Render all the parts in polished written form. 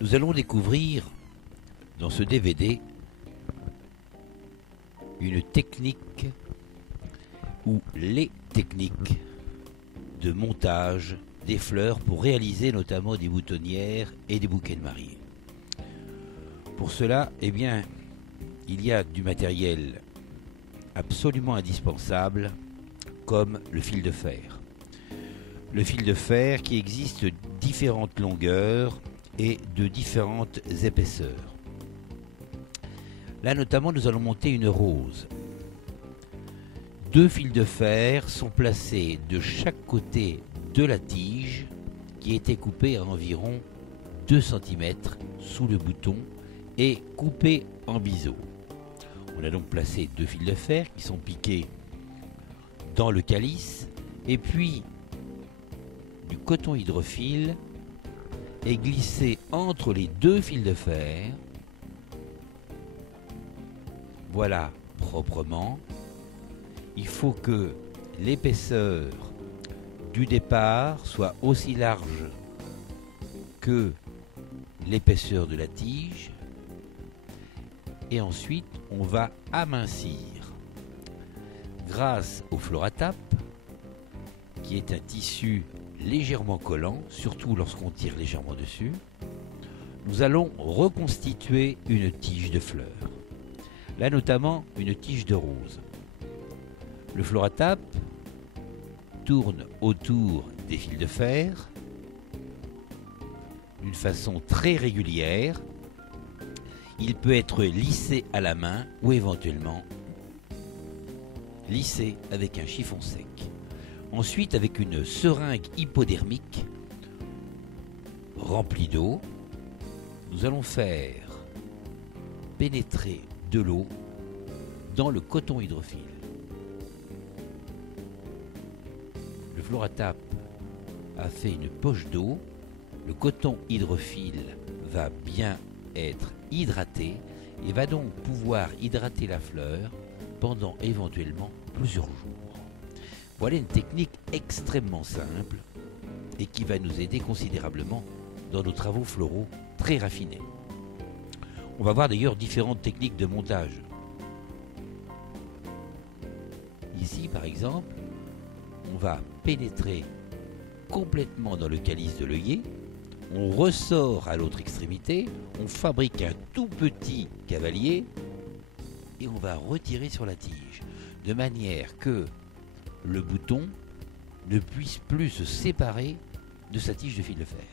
Nous allons découvrir dans ce DVD une technique ou les techniques de montage des fleurs pour réaliser notamment des boutonnières et des bouquets de mariée. Pour cela, eh bien, il y a du matériel absolument indispensable comme le fil de fer. Le fil de fer qui existe de différentes longueurs et de différentes épaisseurs. Là notamment nous allons monter une rose. 2 fils de fer sont placés de chaque côté de la tige qui a été coupée à environ 2 cm sous le bouton et coupée en biseau. On a donc placé 2 fils de fer qui sont piqués dans le calice et puis du coton hydrophile est glissé entre les 2 fils de fer. Voilà, proprement. Il faut que l'épaisseur du départ soit aussi large que l'épaisseur de la tige. Et ensuite, on va amincir grâce au Floratape, qui est un tissu légèrement collant, surtout lorsqu'on tire légèrement dessus. Nous allons reconstituer une tige de fleurs. Là notamment une tige de rose. Le Floratape tourne autour des fils de fer d'une façon très régulière. Il peut être lissé à la main ou éventuellement lissé avec un chiffon sec. Ensuite, avec une seringue hypodermique remplie d'eau, nous allons faire pénétrer de l'eau dans le coton hydrophile. Le Floratape a fait une poche d'eau. Le coton hydrophile va bien être hydraté et va donc pouvoir hydrater la fleur pendant éventuellement plusieurs jours. Voilà une technique extrêmement simple et qui va nous aider considérablement dans nos travaux floraux très raffinés. On va voir d'ailleurs différentes techniques de montage. Ici par exemple, on va pénétrer complètement dans le calice de l'œillet, on ressort à l'autre extrémité, on fabrique un tout petit cavalier et on va retirer sur la tige de manière que le bouton ne puisse plus se séparer de sa tige de fil de fer.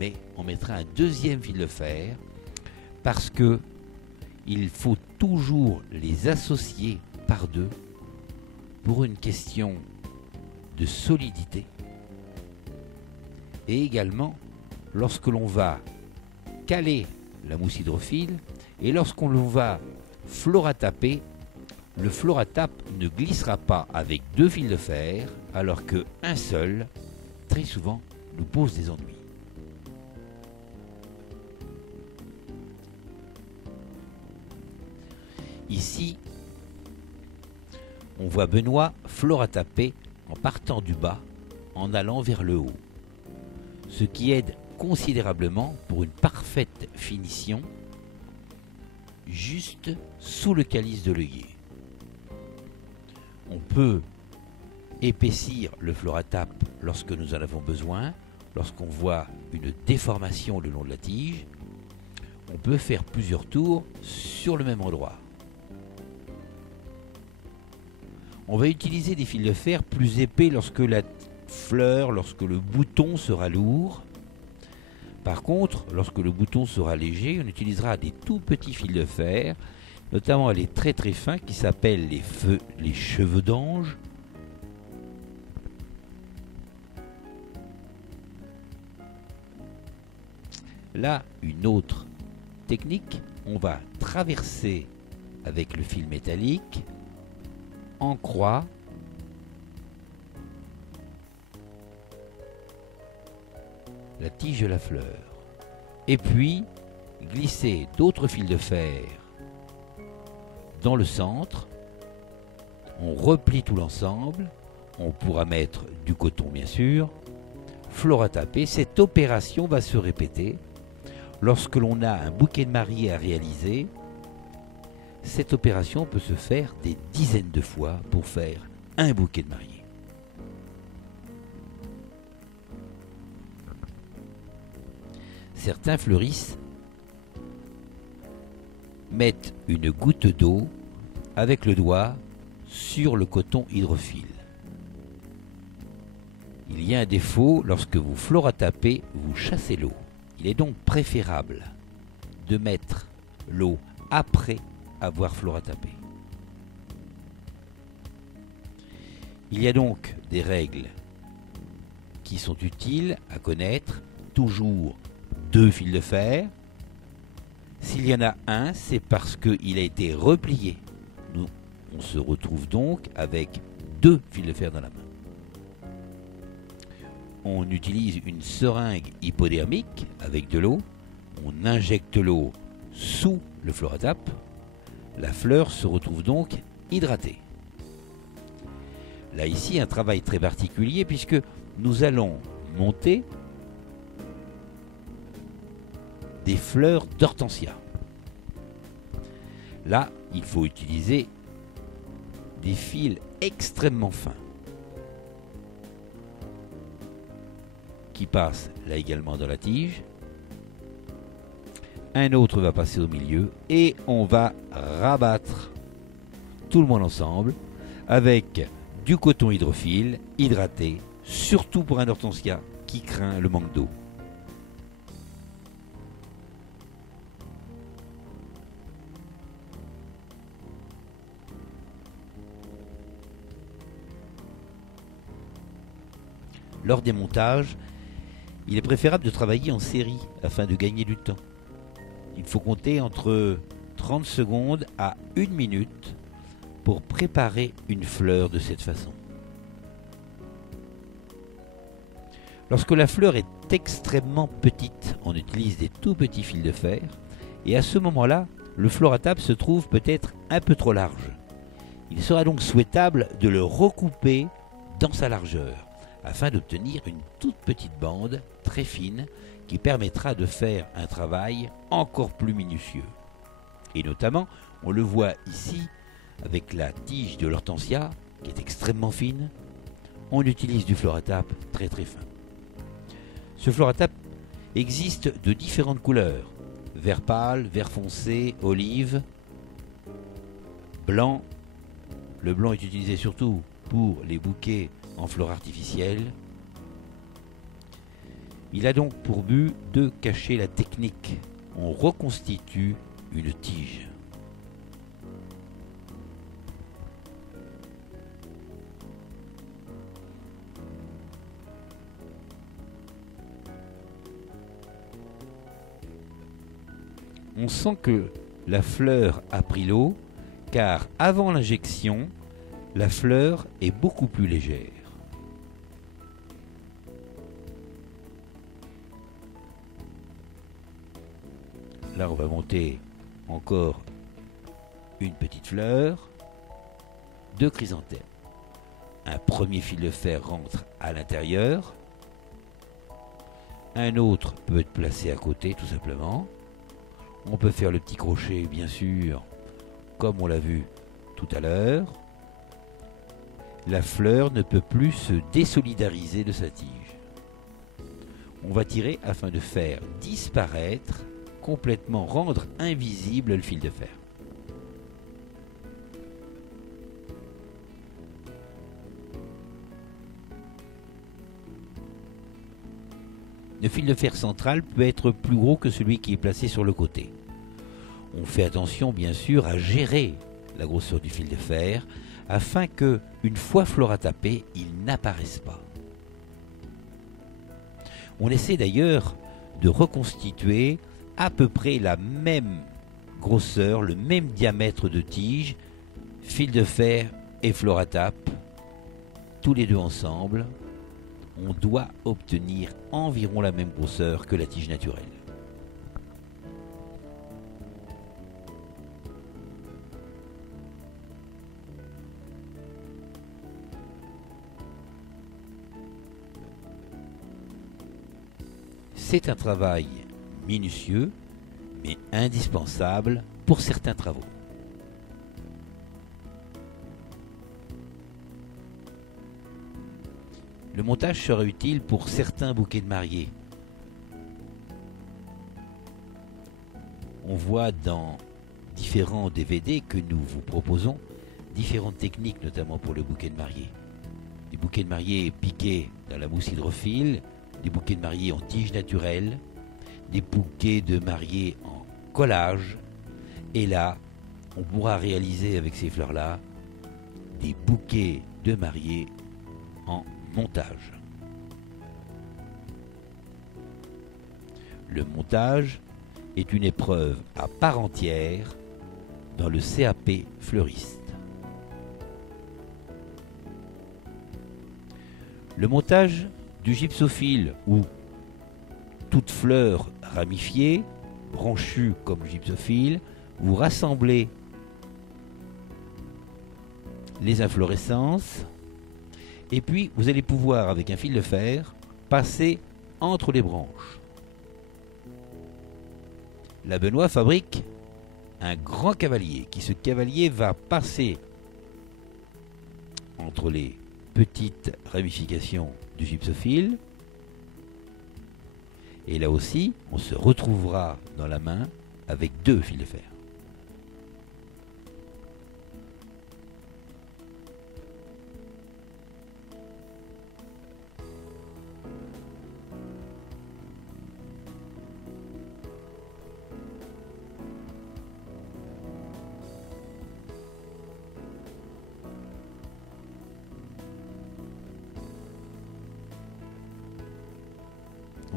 Mais on mettra un deuxième fil de fer parce que il faut toujours les associer par deux pour une question de solidité et également lorsque l'on va caler la mousse hydrophile et lorsqu'on va florataper, le Floratape ne glissera pas avec 2 fils de fer alors qu'un seul, très souvent, nous pose des ennuis. Ici, on voit Benoît florataper en partant du bas, en allant vers le haut. Ce qui aide considérablement pour une parfaite finition juste sous le calice de l'œillet. On peut épaissir le Floratape lorsque nous en avons besoin, lorsqu'on voit une déformation le long de la tige. On peut faire plusieurs tours sur le même endroit. On va utiliser des fils de fer plus épais lorsque la fleur, lorsque le bouton sera lourd. Par contre, lorsque le bouton sera léger, on utilisera des tout petits fils de fer, notamment les très très fins qui s'appellent les cheveux d'ange. Là, une autre technique, on va traverser avec le fil métallique en croix la tige de la fleur et puis glisser d'autres fils de fer dans le centre. On replie tout l'ensemble, on pourra mettre du coton bien sûr, florataper. Cette opération va se répéter lorsque l'on a un bouquet de mariée à réaliser, cette opération peut se faire des dizaines de fois pour faire un bouquet de mariée. Certains fleuristes mettent une goutte d'eau avec le doigt sur le coton hydrophile. Il y a un défaut, lorsque vous floratapez, vous chassez l'eau. Il est donc préférable de mettre l'eau après avoir floratapé. Il y a donc des règles qui sont utiles à connaître. Toujours 2 fils de fer. S'il y en a un, c'est parce qu'il a été replié. Nous, on se retrouve donc avec 2 fils de fer dans la main. On utilise une seringue hypodermique avec de l'eau. On injecte l'eau sous le floratap. La fleur se retrouve donc hydratée. Là ici, un travail très particulier puisque nous allons monter des fleurs d'hortensia. Là, il faut utiliser des fils extrêmement fins qui passent là également dans la tige. Un autre va passer au milieu et on va rabattre tout le monde ensemble avec du coton hydrophile hydraté, surtout pour un hortensia qui craint le manque d'eau. Lors des montages, il est préférable de travailler en série afin de gagner du temps. Il faut compter entre 30 secondes à 1 minute pour préparer une fleur de cette façon. Lorsque la fleur est extrêmement petite, on utilise des tout petits fils de fer et à ce moment-là, le floratap se trouve peut-être un peu trop large. Il sera donc souhaitable de le recouper dans sa largeur afin d'obtenir une toute petite bande très fine qui permettra de faire un travail encore plus minutieux. Et notamment, on le voit ici avec la tige de l'hortensia qui est extrêmement fine, on utilise du floratap très très fin. Ce floratap existe de différentes couleurs, vert pâle, vert foncé, olive, blanc. Le blanc est utilisé surtout pour les bouquets en fleurs artificielles. Il a donc pour but de cacher la technique. On reconstitue une tige. On sent que la fleur a pris l'eau, car avant l'injection, la fleur est beaucoup plus légère. Là, on va monter encore une petite fleur, 2 chrysanthèmes. Un premier fil de fer rentre à l'intérieur. Un autre peut être placé à côté, tout simplement. On peut faire le petit crochet, bien sûr, comme on l'a vu tout à l'heure. La fleur ne peut plus se désolidariser de sa tige. On va tirer afin de faire disparaître, complètement rendre invisible le fil de fer. Le fil de fer central peut être plus gros que celui qui est placé sur le côté. On fait attention bien sûr à gérer la grosseur du fil de fer afin que, une fois floratapé, il n'apparaisse pas. On essaie d'ailleurs de reconstituer à peu près la même grosseur, le même diamètre de tige, fil de fer et floratap, tous les deux ensemble. On doit obtenir environ la même grosseur que la tige naturelle. C'est un travail minutieux, mais indispensable pour certains travaux. Le montage sera utile pour certains bouquets de mariée. On voit dans différents DVD que nous vous proposons différentes techniques, notamment pour le bouquet de mariée. Des bouquets de mariée piqués dans la mousse hydrophile, des bouquets de mariée en tige naturelle, des bouquets de mariée en collage. Et là, on pourra réaliser avec ces fleurs-là des bouquets de mariée en montage. Le montage est une épreuve à part entière dans le CAP fleuriste. Le montage du gypsophile ou toute fleur ramifiée, branchue comme gypsophile, vous rassemblez les inflorescences et puis vous allez pouvoir avec un fil de fer passer entre les branches. La Benoît fabrique un grand cavalier qui, ce cavalier, va passer entre les petites ramifications du gypsophile. Et là aussi, on se retrouvera dans la main avec 2 fils de fer.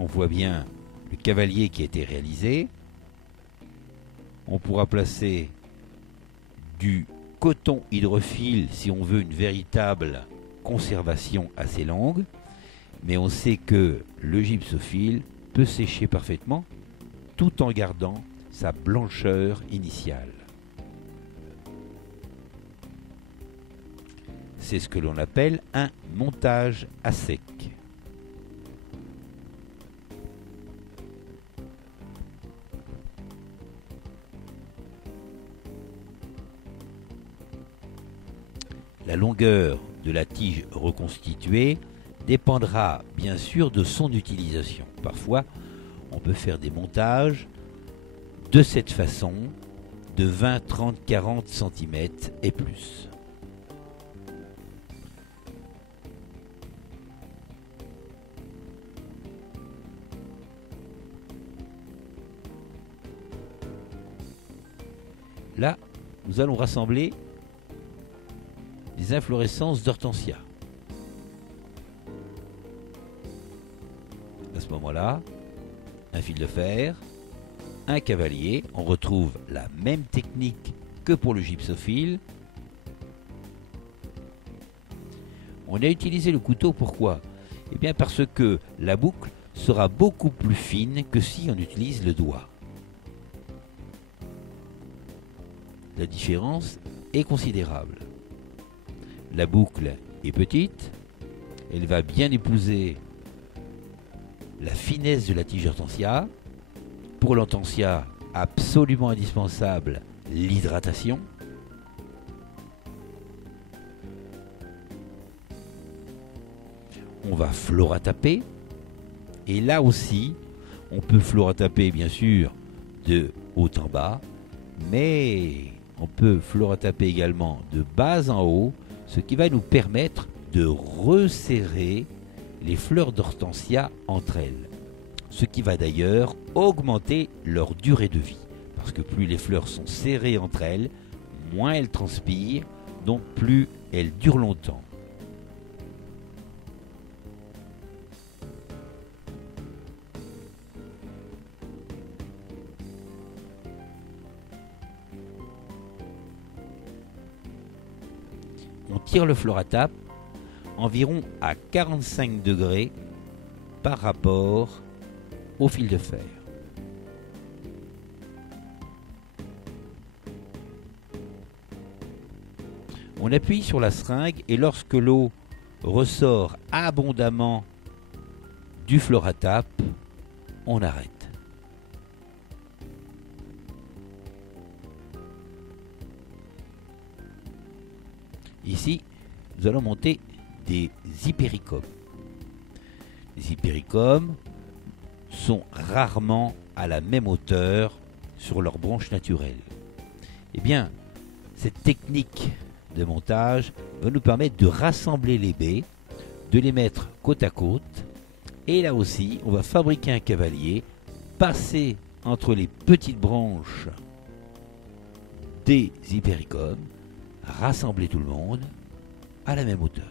On voit bien le cavalier qui a été réalisé. On pourra placer du coton hydrophile si on veut une véritable conservation assez longue. Mais on sait que le gypsophile peut sécher parfaitement tout en gardant sa blancheur initiale. C'est ce que l'on appelle un montage à sec. La longueur de la tige reconstituée dépendra bien sûr de son utilisation. Parfois, on peut faire des montages de cette façon de 20, 30, 40 cm et plus. Là, nous allons rassembler des inflorescences d'hortensia. À ce moment-là, un fil de fer, un cavalier, on retrouve la même technique que pour le gypsophile. On a utilisé le couteau, pourquoi? Eh bien parce que la boucle sera beaucoup plus fine que si on utilise le doigt. La différence est considérable. La boucle est petite, elle va bien épouser la finesse de la tige hortensia. Pour l'hortensia, absolument indispensable, l'hydratation. On va florataper. Et là aussi, on peut florataper bien sûr de haut en bas, mais on peut florataper également de bas en haut, ce qui va nous permettre de resserrer les fleurs d'hortensia entre elles. Ce qui va d'ailleurs augmenter leur durée de vie. Parce que plus les fleurs sont serrées entre elles, moins elles transpirent, donc plus elles durent longtemps. On tire le floratape environ à 45 degrés par rapport au fil de fer. On appuie sur la seringue et lorsque l'eau ressort abondamment du floratape, on arrête. Ici, nous allons monter des hypéricomes. Les hypéricomes sont rarement à la même hauteur sur leurs branches naturelles. Eh bien, cette technique de montage va nous permettre de rassembler les baies, de les mettre côte à côte, et là aussi, on va fabriquer un cavalier, passer entre les petites branches des hypéricomes, rassembler tout le monde à la même hauteur.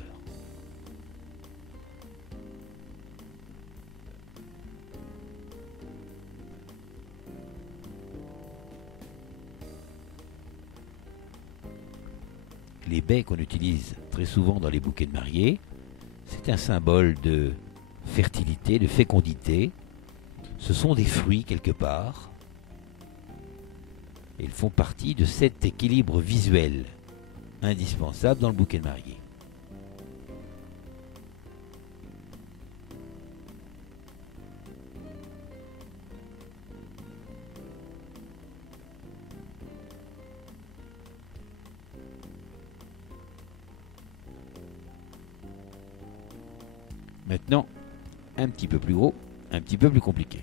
Les baies qu'on utilise très souvent dans les bouquets de mariée, c'est un symbole de fertilité, de fécondité. Ce sont des fruits quelque part. Et ils font partie de cet équilibre visuel indispensable dans le bouquet de mariée. Maintenant, un petit peu plus gros, un petit peu plus compliqué.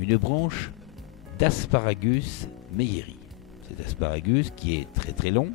Une branche d'Asparagus meyeri. Cet asparagus qui est très très long,